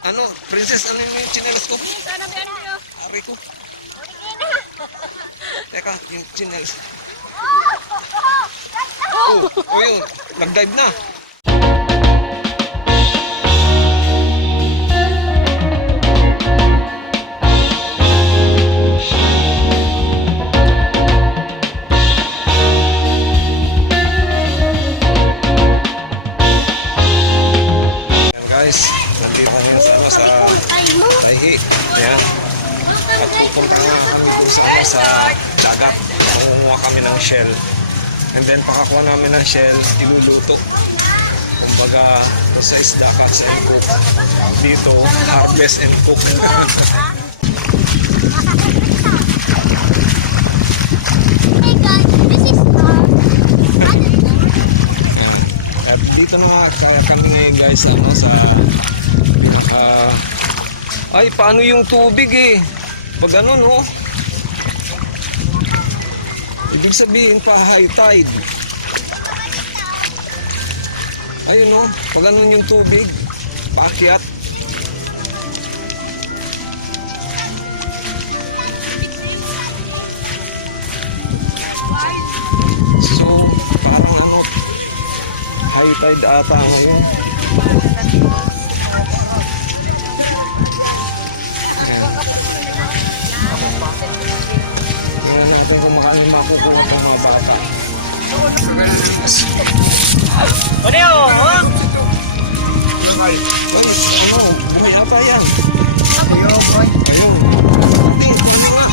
Ano, princess, ano yung chinelas ko? Ari ko. Teka, yung chinelas. Oh, yun. Nag-dive na. Guys, nandito na rin sa Taihi. Ayan. At pupunta nga kami dun sa dagat. Mangunguha kami ng shell. And then pakakuha namin ng shell, iluluto. Kumbaga, ito sa isda, catch and cook. Dito, harvest and cook. Hey guys, this is At dito na nga kaya kami ngayon guys sa ay paano yung tubig eh pag ano no, ibig sabihin pa high tide. Ayun no, pag ano yung tubig paakyat. So parang ano, high tide ata ngayon. Tingnan natin kung makami makukuha ng mga bata. Ano, bumiyata yan. Ayun. Ting, ano nga?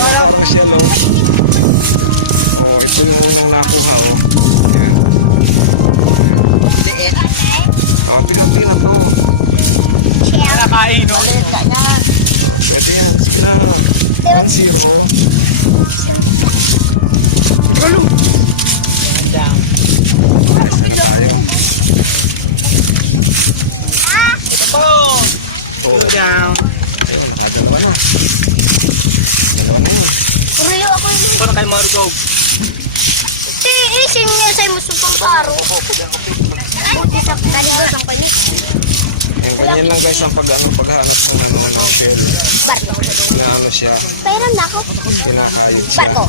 Nakakashell oh. Oh, ito yung nakuha oh. Ayan. Pinagpili na to. Nakain, no? Pwede yan. Sige na. 1-0. Galo! Down. Kasi na tayo. Ito po. Oo. Down. Ayun, dalawa na. Dalawa na yun. Urilo ako yung Paano kayo marugog? isin niya sa musupang karo. Buti sa kalimutan ko niya. Yung ganyan lang guys ang paghanap ko ng shell. Barko. Ano siya, Pairan na ako. kinakayod siya. Barko.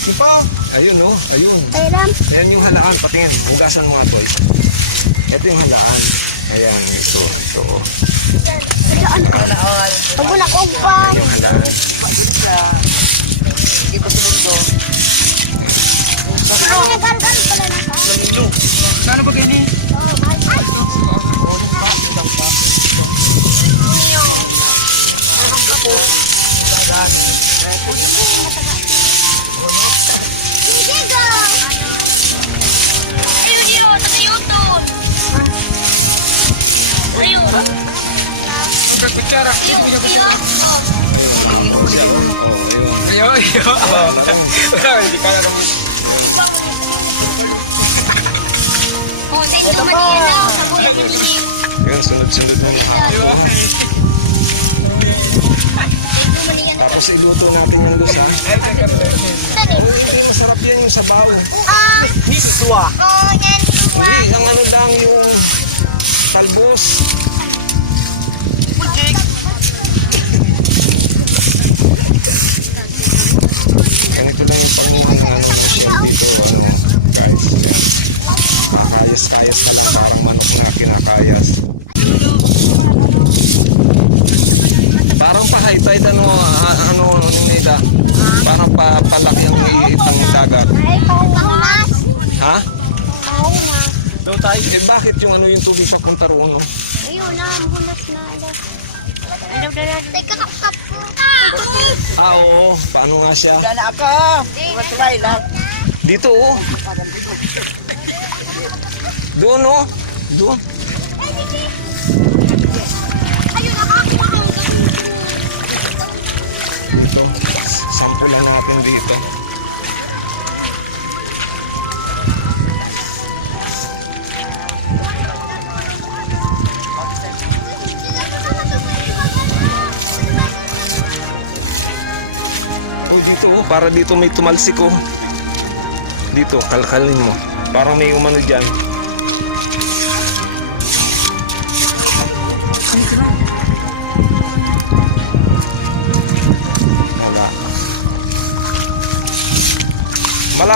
Sipa! Ayun no, ayun. Pairan. Ayan yung halaan, patingin. Hugasan mo nga to. Ito yung halaan. Ayan, ito. Saan ka? Pag wala ko ba? Yung halaan. Hindi ko sinundo. Nagkargan pala na ka. Saan ba ganyan? Sige go! Ayun yun, nasa YouTube. Ayun. Kutsara. Ayun. Oh, ayun. Ayaw, ayaw. Wala, hindi ka na naman. Oh, thank you Manila. Sa kuya Manila. Ayun, sunod-sunod mo makakakuha. Tapos iluto natin yung lusa. Hindi masarap yan yung sabaw. Niswa. Oh, yan. Hindi, ang ano lang yung talbos. Pujik. Ganito lang yung panguha ng ano ng shell dito, ano, guys. Kayas-kayas ka lang, parang manok na kinakayas. Parang pa high tide ano nida. Parang palaki ang iitang dagat. Ay, paunas. Ha? Paunas. Daw tayo, bakit yung ano yung tubig sa punta roon, no? Ayun na, bulas na. Ano na? Teka, kakap ko. Oo. Paano nga siya? Wala na ako. Matry lang. Dito, oh. Doon, oh. Doon. Ayun, nakakuha ang Dito. Sampulan natin dito. Dito oh, para dito may tumalsik oh. Dito, kalkalin mo. Parang may umano dyan.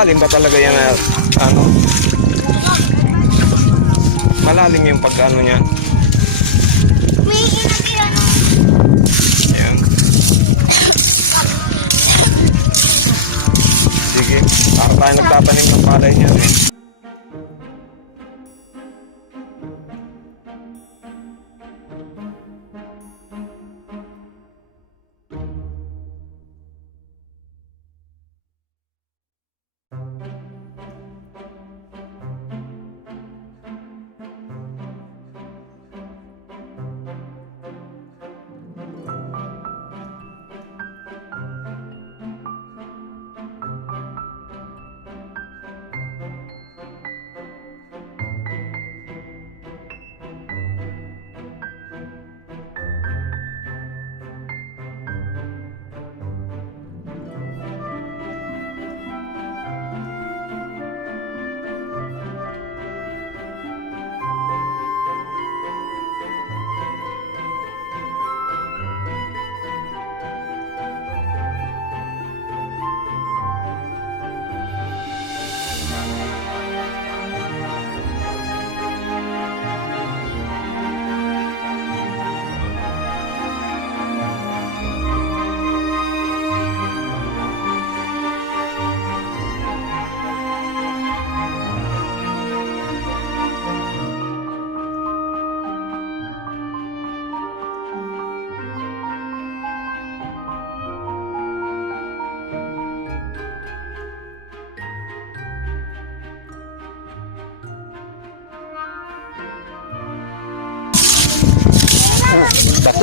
Malalim ba talaga yan na ano? Malalim yung pag-ano niya. May inatira no. Ayan. Sige, para tayo nagtatanim ng palay niyan eh.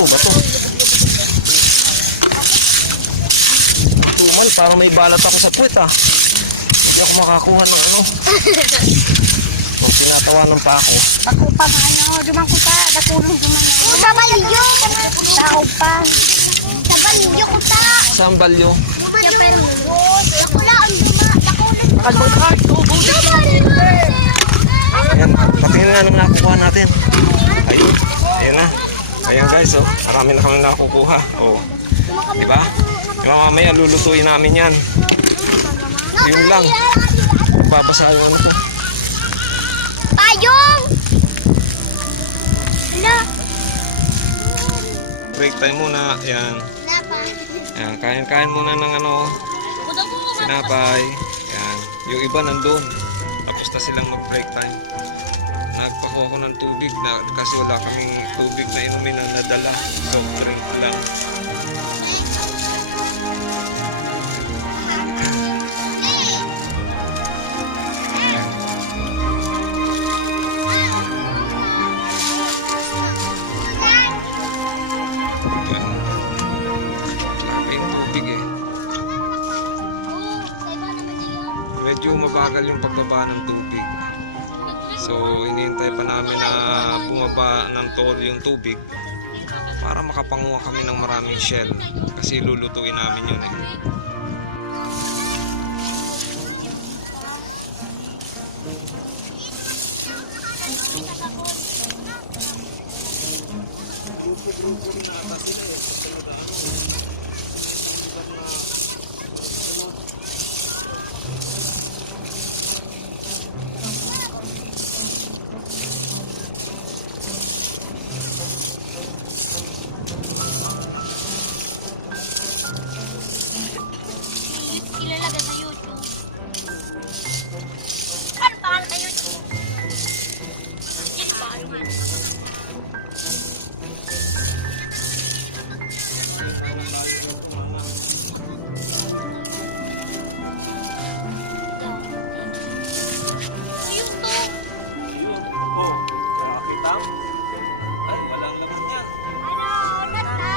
Bato. Tumal, parang may balat ako sa puwet ah. Hindi ako makakuha ng ano. Kung tinatawanan pa ako. Bako pa ano, dumangko pa, dakulong dumano. Sa balyo, tao pa. Sa balyo ko ta. Saan balyo? Yung pero ako lang ang dakulong. Kalbot Ayan, patingin nga nung nakukuha natin. Ayun, ayan na. Ayan guys, oh, marami na kami nakukuha. Oh, diba? Diba mamaya lulutuin namin yan. Yun lang. Babasa yung ano to. Payong! Hala. Break time muna. Ayan. Ayan, kain muna ng ano. Sinapay. Ayan. Yung iba nandun. Tapos na silang mag-break time. Nagpakuha ko ng tubig na kasi wala kaming tubig na inumin na nadala. Soft drink lang. Ayan. Laki yung tubig eh. Medyo mabagal yung pagbaba ng tubig. So, hinihintay pa namin na bumaba ng tol yung tubig para makapanguha kami ng maraming shell kasi lulutuin namin yun eh. Ilalagay sa YouTube. Ano pa sa YouTube? Hindi ba? Oh, nakakita? Ay, walang laman yan. Ano? Nasa?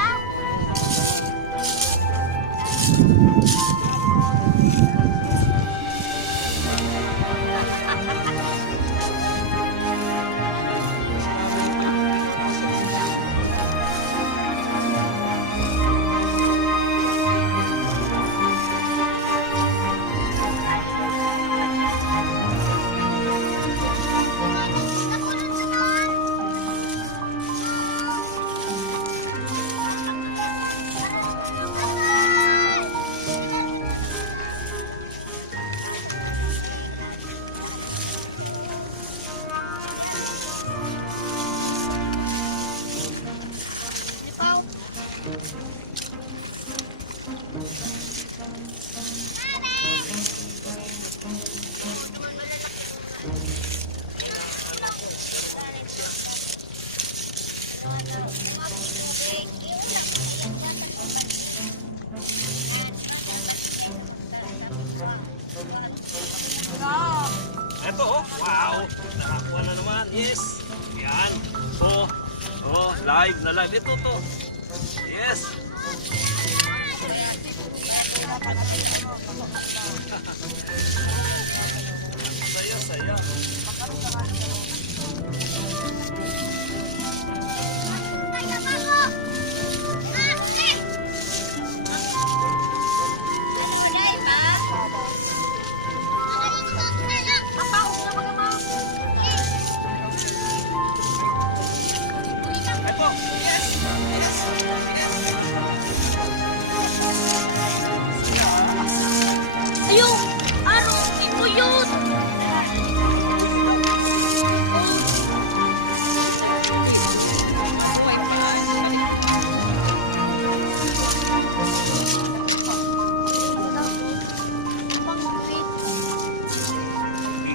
Ito oh, wow! Nakakuha na naman, yes! Yan. So, oh, live na live. Ito to. Yes! Saya, saya. Ito, yes! Ayun! Ano? Ito yun!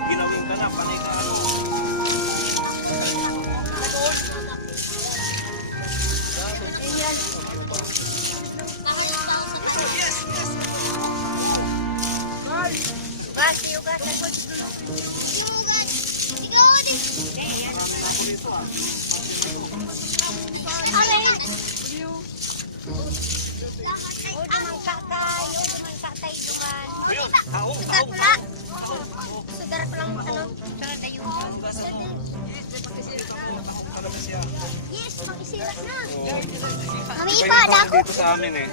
Ginawin ka na, panay ka ano. Yes, yes! Ayun, tao, tao. Yes, makisira na. Kami Iba pa, yung taong dako. dito sa amin eh.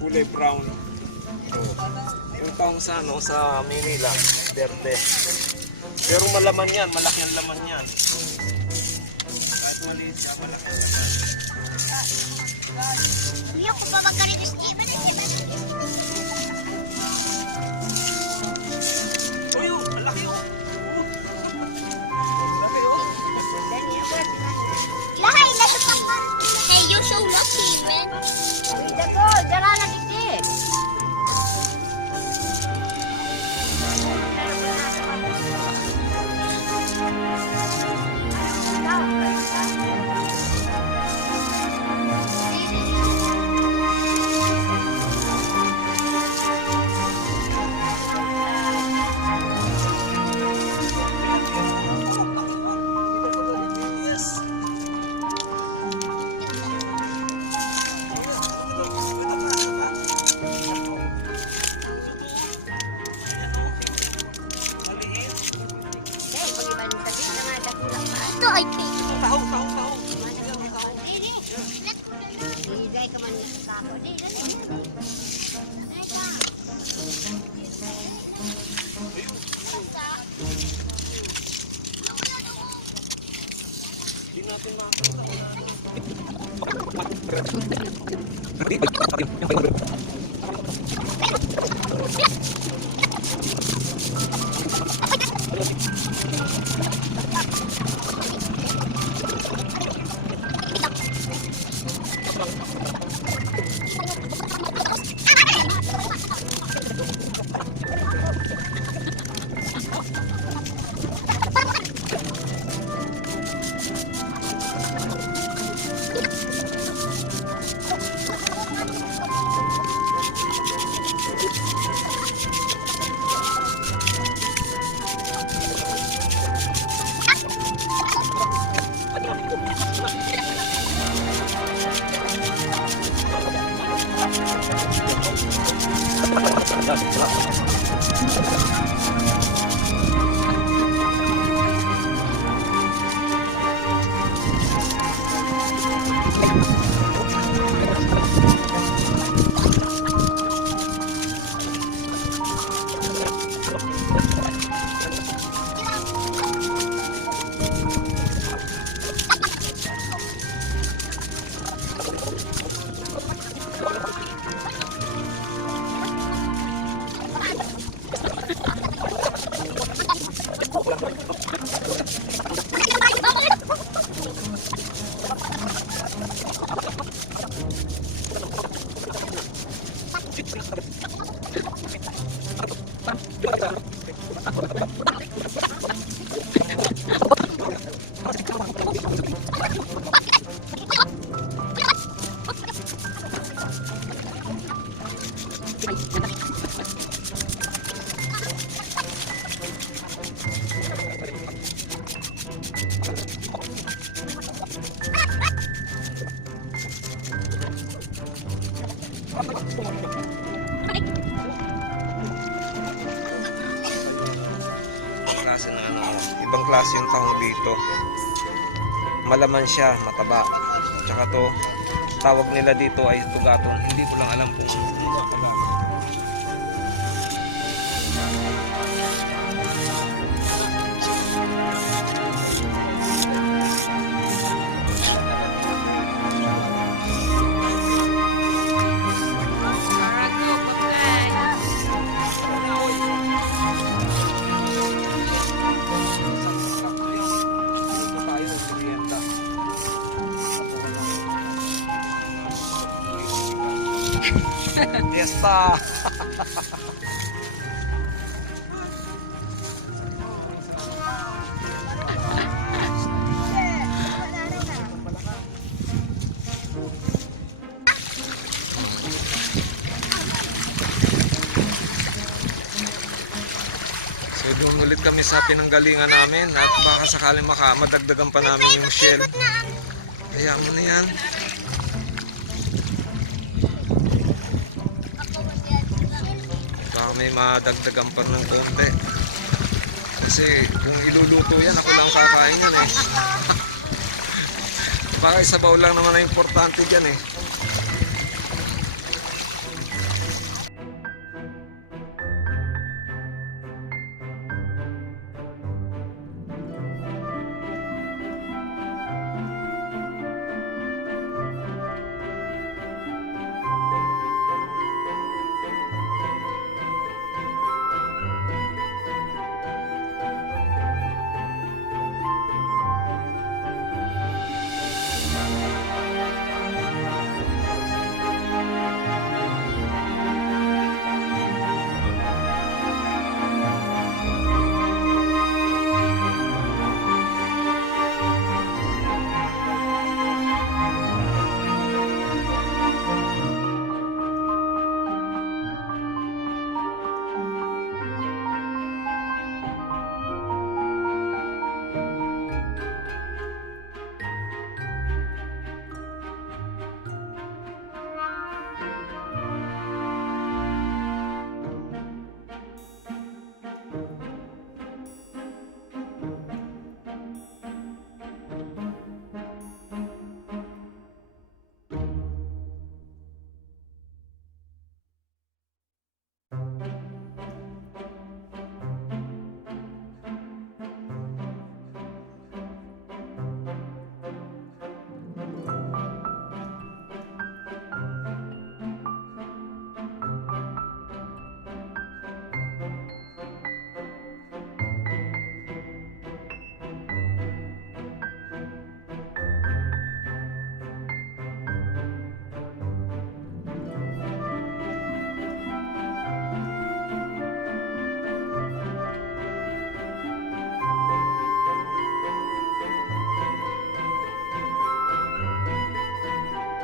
Kulay brown. Yung taong sa, ano, sa Manila, verde. Pero malaman yan, malaki ang laman yan. Kahit maliit siya, malaki ang laman. Hindi ako pa magkarinis. Uy, oh, ang laki oh. Laki oh. Lahay na ito pa. Hey, you're so lucky, man. Dako, dala na dikit. Yes. Ito ay cake. Taho, taho, taho. Ibigay ka man sa ako. Hindi natin makakita. ibang klase yung tahong dito. Malaman siya, mataba. Tsaka to, tawag nila dito ay tugaton. Hindi ko lang alam kung tugaton. Fiesta! So doon ulit kami sa pinanggalingan namin at baka sakaling madagdagan pa namin yung shell. Hayaan mo na yan. Baka may madagdagan pa ng konti. Kasi kung iluluto yan, ako lang kakain yan eh. Baka isabaw lang naman ang importante dyan eh.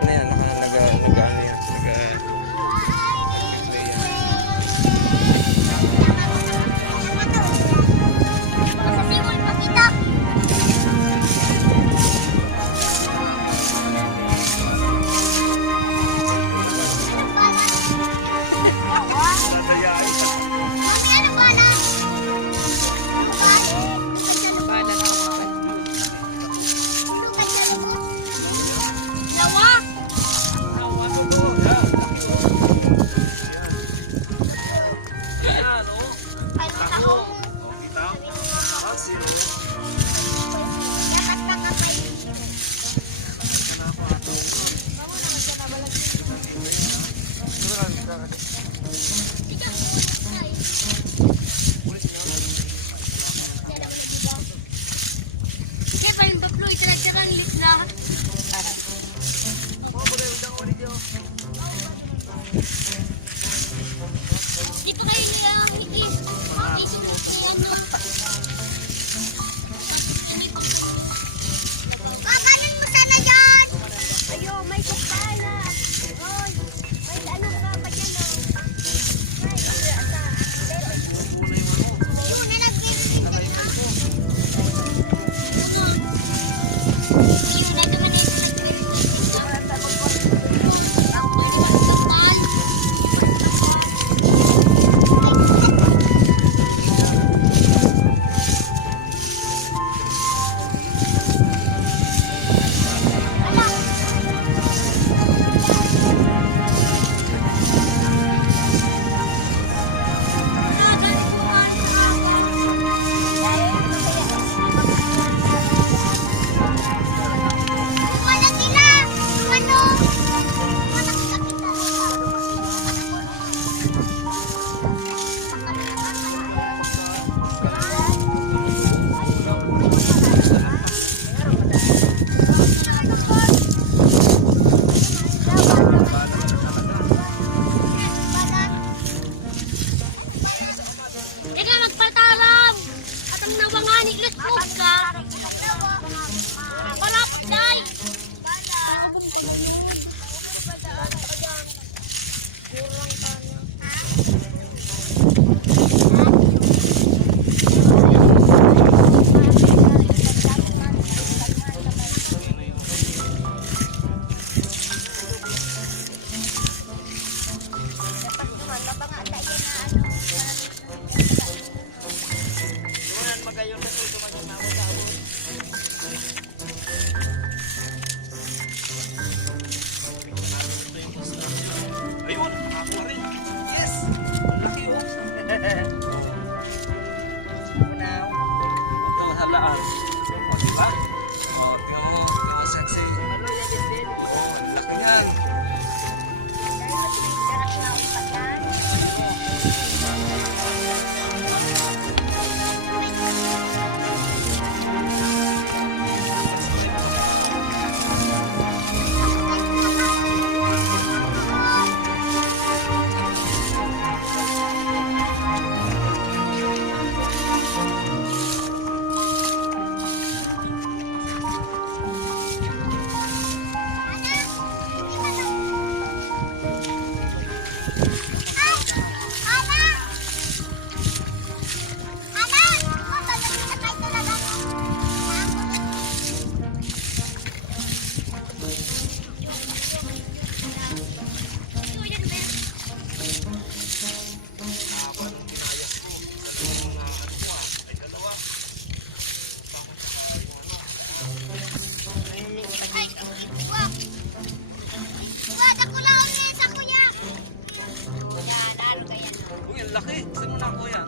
Ano yan? Nag-ano yan? Masasiwal pa kita. Mami, ano ba na? Lawa? Di pa kayo nilang higis. Isuot niya ano. Kakanin mo sana yan! Ayo, may kukala. Oy, may ano ka pa dyan o. Yun na nag-ibig ka na. Yun na naman yung nag-ibig. tingnan mo, sexy. Oh, ang laki yan. Uy, ang laki. Saan mo nakuha yan?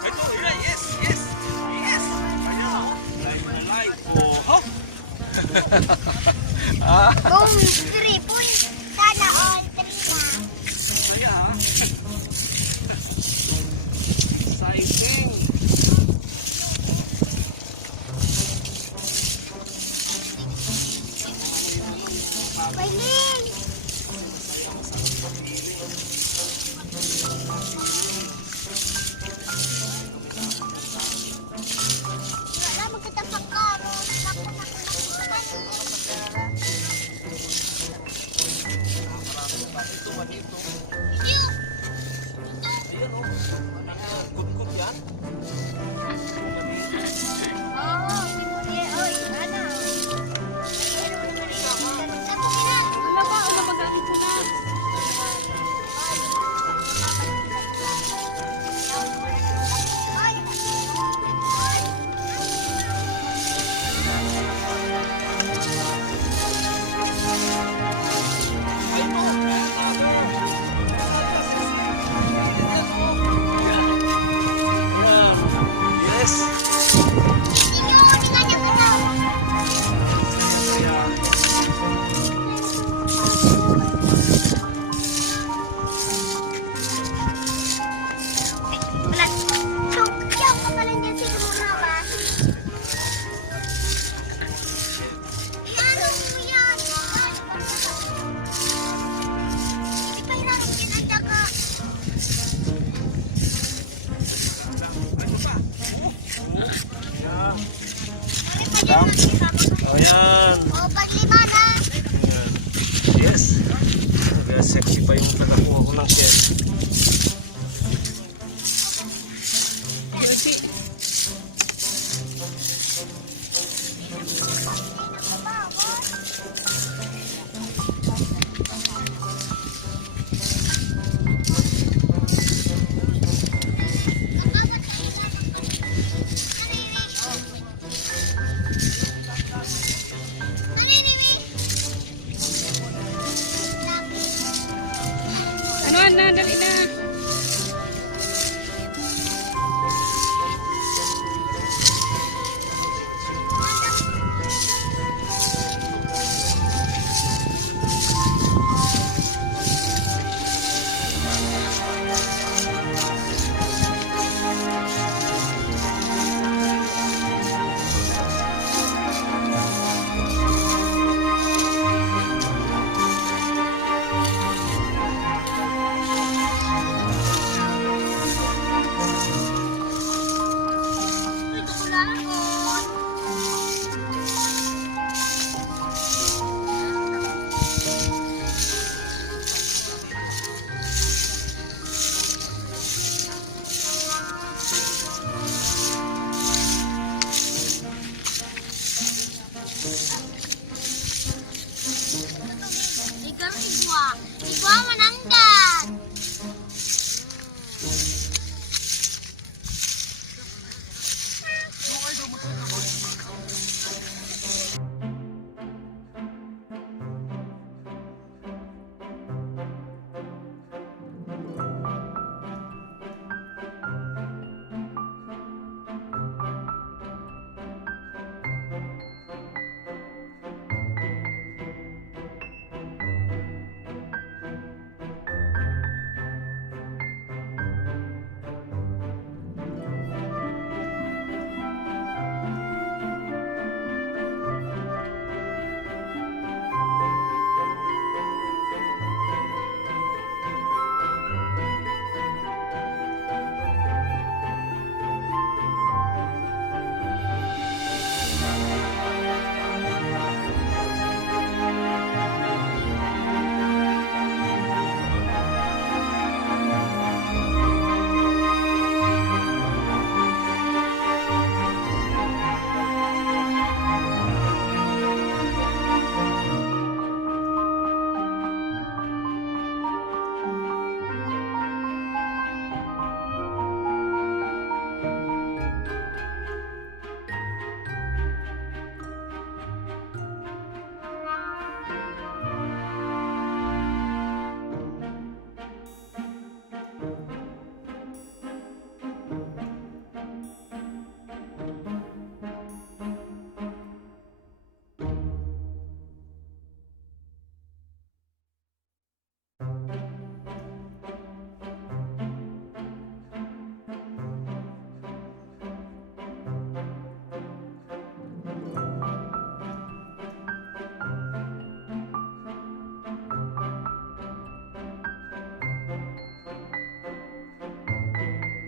Ito, yes, yes, yes. Live na live. Oh, Boom, 3 points. Sana all 3 na. saya ha. Exciting. Pwede. Wala, magkatapak ka. Ito, manito. Ayan o. Good yan. Oo, oy, ano? Wala ba? Wala magamit ko na. Yes. Wala. Sukyaw ka pala niyan siguro ba? Iano mo yan? Hindi pa hinarap yan ang daga. Ano pa? Ano pa yan? Ayan. O, paglima na. Yes. Kaya sexy pa yung tagakuha ko ng shell. Ano na, dali na.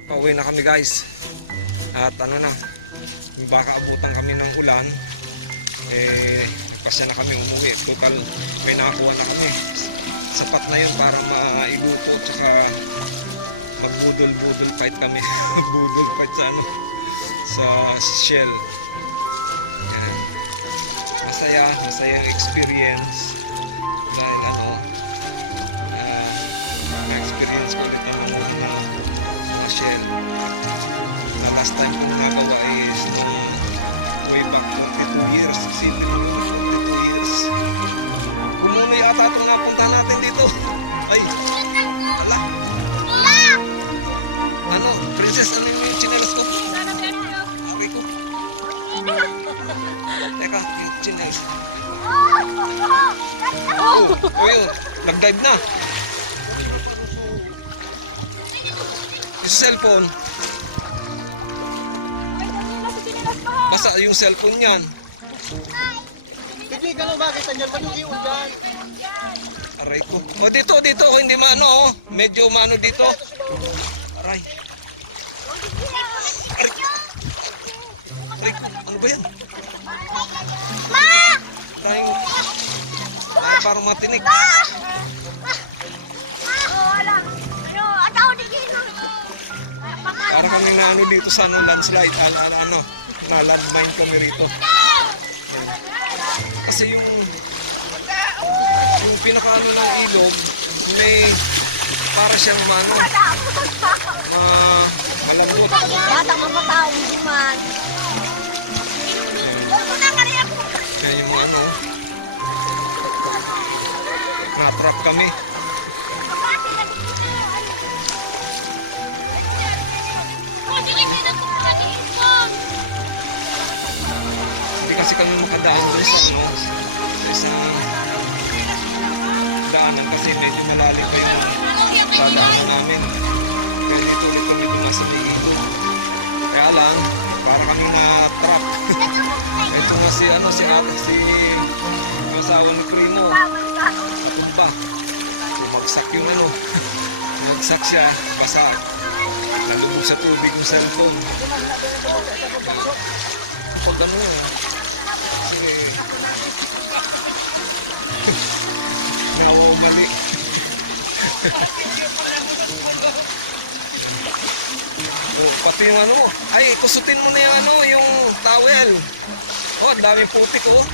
Pauwi na kami guys. At ano na, baka abutan kami ng ulan. Nagpasya na kami umuwi. Total, may nakakuha na kami. Sapat na yun para mailuto. Tsaka magbudol-budol fight kami. Budol fight sa ano, sa shell. Yan. Masayang experience. Dahil ano, na-experience ko ulit ang mga shell. Na last time ko nagawa is nung way back 42 years. Isipin mo yung 42 years. Kumuno yata itong napunta natin dito. Ay, ala. Ano, princess, ano yung chinelas ko? Ari ko. Teka, yung chinelas. Oh, ayun, nag-dive na. Yung cellphone. Basta yung cellphone niyan. Hindi ka lang bakit nandiyan pa yung iyon dyan. Aray ko. O dito, oh, hindi maano oh. Medyo maano dito. Aray. Aray ko. Ano ba yan? Aray. Aray, parang matinik. Para kami na ano dito sa ano, landslide. Ano, na landmine kami rito. Kasi yung pinakaano ng ilog may para siyang mano malambot. Bata mapatao man. Kaya yung mga ano na-trap kami. Hindi kasi kami makadaan doon sa ano, sa daanan kasi medyo malalim pa yung dadaanan namin. Kaya dito ulit kami dumasa ng ilog. Kaya lang, para kami na-trap. Ito nga si ano, si ate, si yung asawa ni Primo. Tumba. Bumagsak yung ano. Bumagsak siya, basa. Nalubog sa tubig yung cellphone. Pag ano yun, kasi mali. Oh, pati yung ano, ay kusutin mo na yung ano, yung towel. Oh, ang daming putik oh.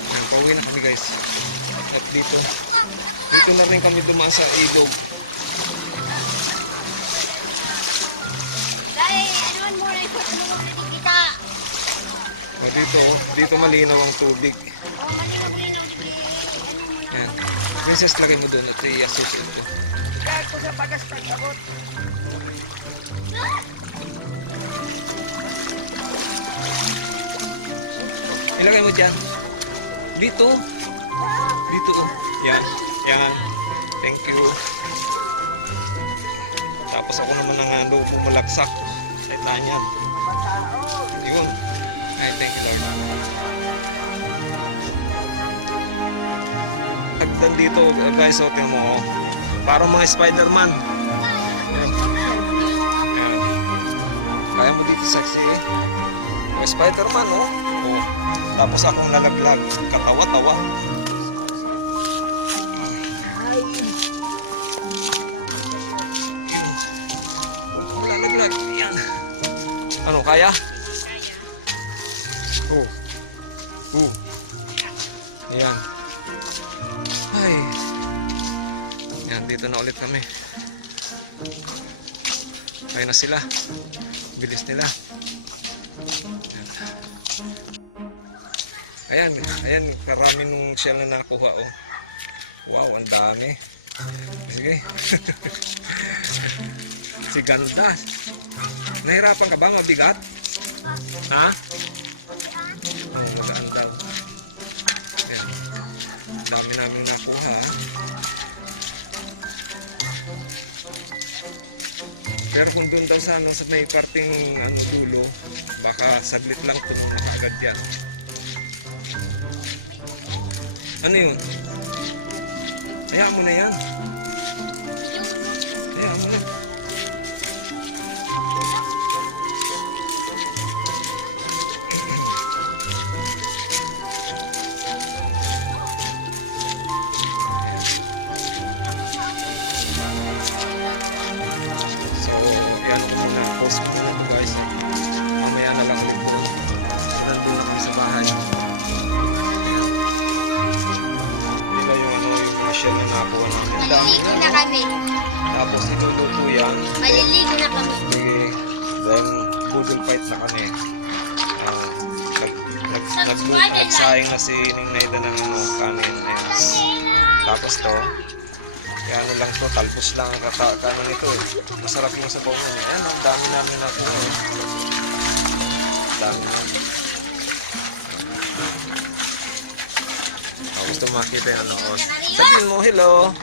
Yan, pauwi na kami guys. At dito na rin kami dumaan sa ilog. Dito malinaw ang tubig. Yan. Princess, lagay mo doon at i-associate ko. Ilagay mo dyan. Dito. Dito oh. Yan. Yan. Thank you. Tapos ako naman ang bumulagsak. Sa itanyan. Yun. Ay, thank you Lord. Tagdan dito guys, o tingnan mo oh. Parang mga Spider-Man. Ayan. Kaya mo dito sexy. Mga Spider-Man oh. Oh. Tapos akong nalaglag. Katawa-tawa. Nalaglag. Yan. Ano, kaya? Ayan. Ay. Yan, dito na ulit kami. Ayun na sila. Bilis nila. Ayan, ayan, karami nung shell na nakuha oh. Wow, ang dami. Sige. Si ganda. Nahirapan ka bang mabigat? Ha? Magaan daw. Ayan. Dami namin nakuha. Pero kung doon daw sa, ano, sa may parting ano, dulo, baka saglit lang tumuno kaagad yan. Ano yun? Hayaan mo na yan. Hayaan mo na. So, yan ako muna. Pause ko muna guys. Mamaya na lang ulit po. Nandun na kami sa bahay. Ayan. Diba yung ano, yung mga shell na nakuha namin. Dami Maliligo na. na kami. Tapos iluluto yan. Maliligo na kami. Then, poodle fight na kami. Nagsayang na si Ning Naida ng ano, kanin. Ayan. Tapos to, kaya ano lang to, talbos lang ang kano nito eh. Masarap yung sabaw nun. Ayan, ang dami namin na ito. Dami na. Gusto makita yung ano ko. Sabihin mo, hello.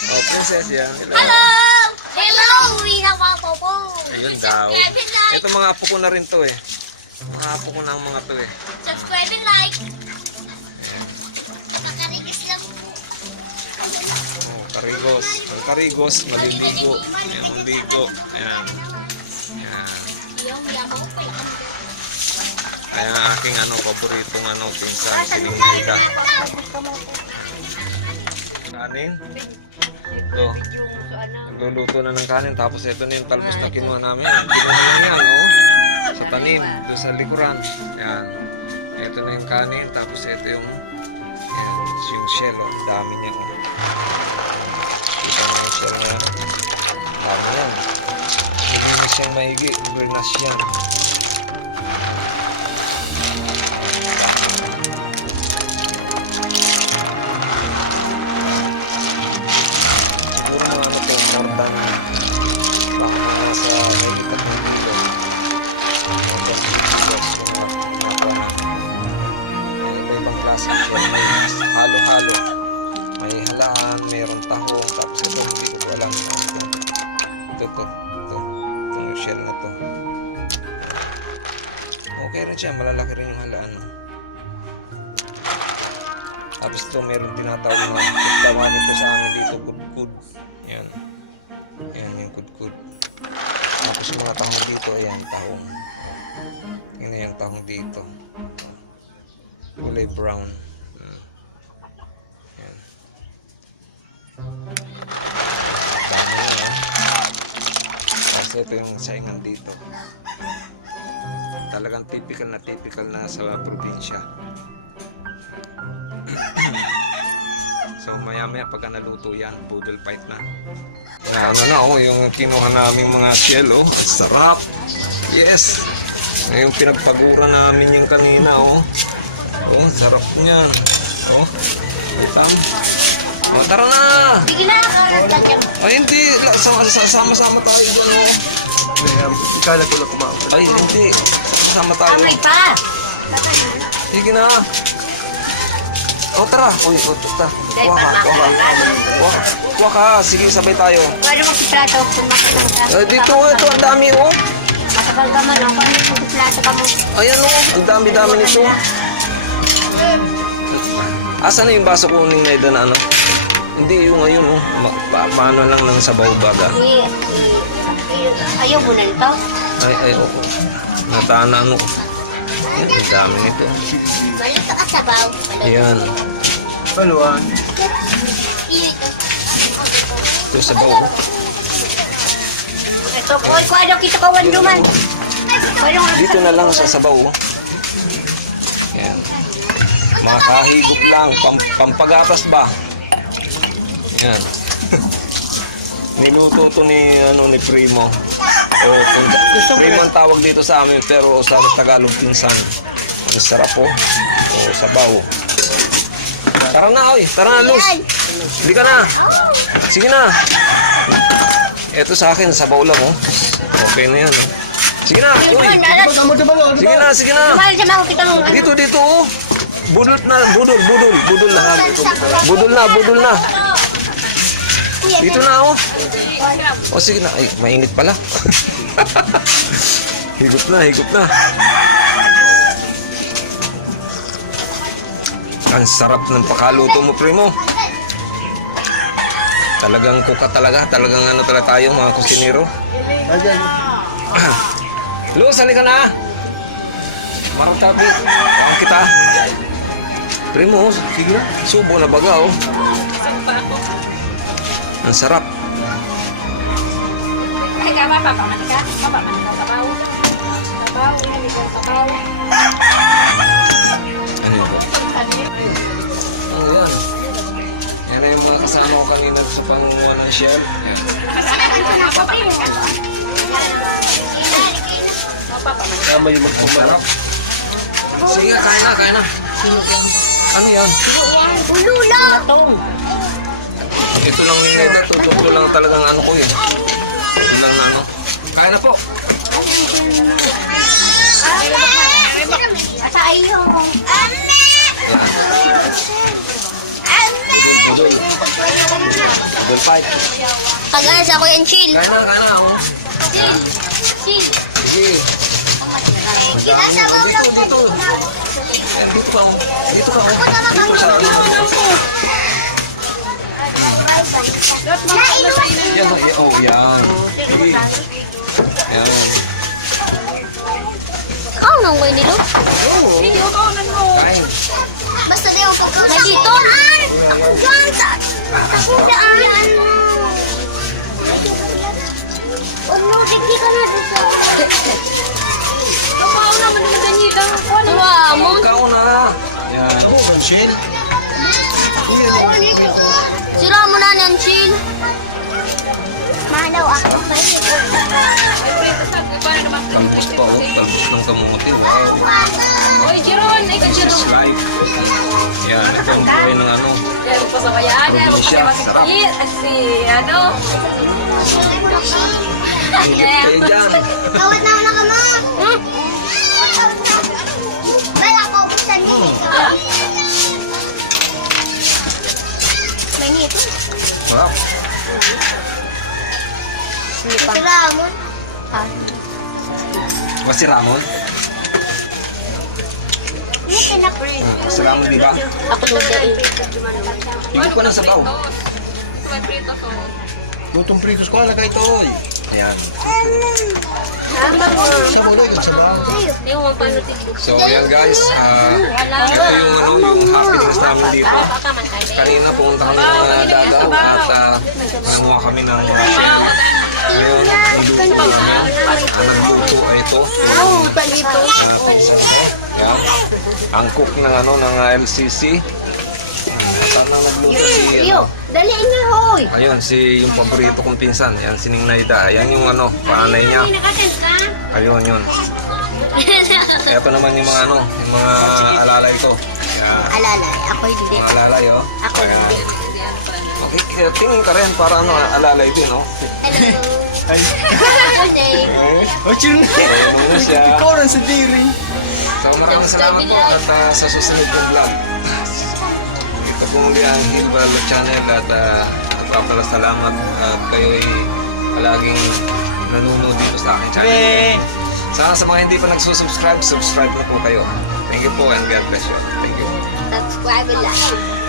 Oh, princess yan. Hello. Hello! Hello! Uwi na po po. Ayun daw. Ito mga apo ko na rin to eh. Mga apo ko na ang mga to eh. Subscribe and like. Nakarigis lang. Oh, karigos. Ang karigos, maliligo. Ayan, maliligo. Ayan. Ayan. Yung yamaw pa yan. Ayan ang aking ano, paboritong ano, pinsan, si Linda. Kanin. Ito. Nagluluto na ng kanin. Tapos ito na yung talbos na kinuha namin. Kinuha yan, oh. Sa tanim, doon sa likuran. Ayan. Ito na yung kanin. Tapos ito yung, ayan, yung shell, oh. Ang dami niya, oh. Ito na yung shell niya. Dami yan. Nilinis siyang maigi. Grenache yan. Siguro mga ano ito, more than baka mga nasa may ikat na dito. Just may iba-ibang klase siya. May halo-halo. May halaan, mayroong tahong, tapos ito, hindi ko alam. Ito. Itong shell na to. Okay rin siya, malalaki rin yung halaan. Tapos ito, meron tinatawag na tawagin ito sa amin dito, kudkud. Yan. Yan yung kudkud. Tapos yung mga tahong dito, ayan, tahong. Tingnan yung tahong dito. Kulay brown. Yan. Dami na. Tapos ito yung saingan dito. Talagang typical na sa probinsya. So maya pagka naluto yan, poodle fight na. Ano na oh, yung kinuha namin mga shell oh. Sarap. Yes. Yung pinagpagura namin yung kanina oh. Oh, sarap niyan. Oh. Utang. Oh, tara na. Sige na, karat yan. Ay hindi, sama-sama tayo dyan oh. Ikala ko lang kumain. Ay hindi, sama tayo. Amay pa. Sige na. Oh, tara. Uy, ta. Kuha ka. Sige, sabay tayo. Pwede mo kiplato kung makakita. Dito, ito, ang dami, oh. Matagal ka man, ako ano kung kiplato ka mo. Ayan, oh. Ang dami-dami nito. Asa na yung baso ko ni Naida na ano? Hindi, yung ngayon, oh. Paano lang ng sabaw baga? Ayaw mo na nito. Ay, oo. Natana, ano. Ayan, ang dami nito. Malito ka sabaw. Ayan. Paluan. Ito, sabaw, oh. Ito, oy, kung ano kita kawan duman. Dito na lang sa sabaw, oh. Ayan. Makahigop lang. Pampagatas ba? Ayan. Niluto to ni Primo. O Primo ang tawag dito sa amin, pero sa Tagalog pinsan. Ang sarap po. O sabaw. Tara na, oy. Tara na, Luz. Hindi ka na. Sige na. Ito sa akin, sabaw lang, oh. Okay na yan, oh. Sige na, uy. Sige na, sige na. Dito, oh. Budol na. Budol na. Dito na, oh. O, sige na. Ay, mainit pala. Higop na. Ang sarap ng pakaluto mo, primo. Talagang kuka talaga. Talagang ano talaga tayo, mga kusinero. Ayan. Luz, halika na. Maratabi. Tawag kita. Primo, sige na. Subo na baga, oh. Ang sarap. Ay, ka, mapapaman ka. Mapapaman ka, sabaw. Sabaw, hindi ka sabaw. Ano yun po? Oh, yan. Yan na yung mga kasama ko kanina sa pangunguha ng shell. Yan. Tama yung Ang sarap. Sige, kain na, kain na. Ano yan? Ulula! Ito lang yung natututo lang talagang ano ko yun. Ito lang na ano. Kain na po. Asa iyo? Ame! Budol. Budol fight. Pag-asa ko yung chill. Kain na, oh. Chill. Chill. Sige. Kita sa Dito, dito. Dito ka, oh. Dito ka, oh. Dito sa ano. Yan, oh, yan. Sige. Yan. Kau nang ko dito? Oo. Kain. Basta di ako pagkakas. Dito? Diyan sa... Ako daan. Ano, tigli ka na dito. Ako naman naman ganito. Tuwa mo. Ikaw na. Yan. Oo, Shell. Sira mo na ng chill. Malaw ako pa Talbos pa, oh. Talbos ng kamuti. Wow. Oy, Jeron! Ay, This is life. Yan. Ito ang buhay ng ano. Probinsya. Sarap. Higit kayo dyan. Kawat na ako mo. Bala ko buksan niyo. May nito. Sarap. Ramon. Si Ramon. Nito na pre. Si Ramon, di ba? Ako lugain. Higit ko ng sabaw. Lutong pritos ko, alagay ito, oy. Yan. Sa mulo, yung sabaw. So, yan guys. Ito yung ano, yung happenings namin dito. Kanina pumunta kami ng Dagaw at nanguha kami ng shell. Ngayon, niluto namin. Nagluto ay ito. Pinsan ko. Yan. Ang cook ng ano, ng LCC. Sana nagluto si... Daliin niyo, hoy. Ayun, si yung paborito kong pinsan. Yan, si Ning Naida. Yan yung ano, panay niya. Ayun, yun. Ito naman yung mga ano, yung mga alalay ko. Yan. Alalay, ako hindi. Mga alalay, oh. Ako Ayan. hindi. Okay, tingin ka rin para ano, alalay din, oh. Hello. Ay. Good day. Oh, chill. Ayun muna siya. Ikaw lang sa diri. So maraming salamat po at sa susunod kong vlog. Ito po muli ang Hilbal Channel at salamat at kayo'y palaging nanonood dito sa aking channel. Sa mga hindi pa nagsusubscribe, subscribe na po kayo. Thank you po and God bless you. Thank you. Subscribe and like.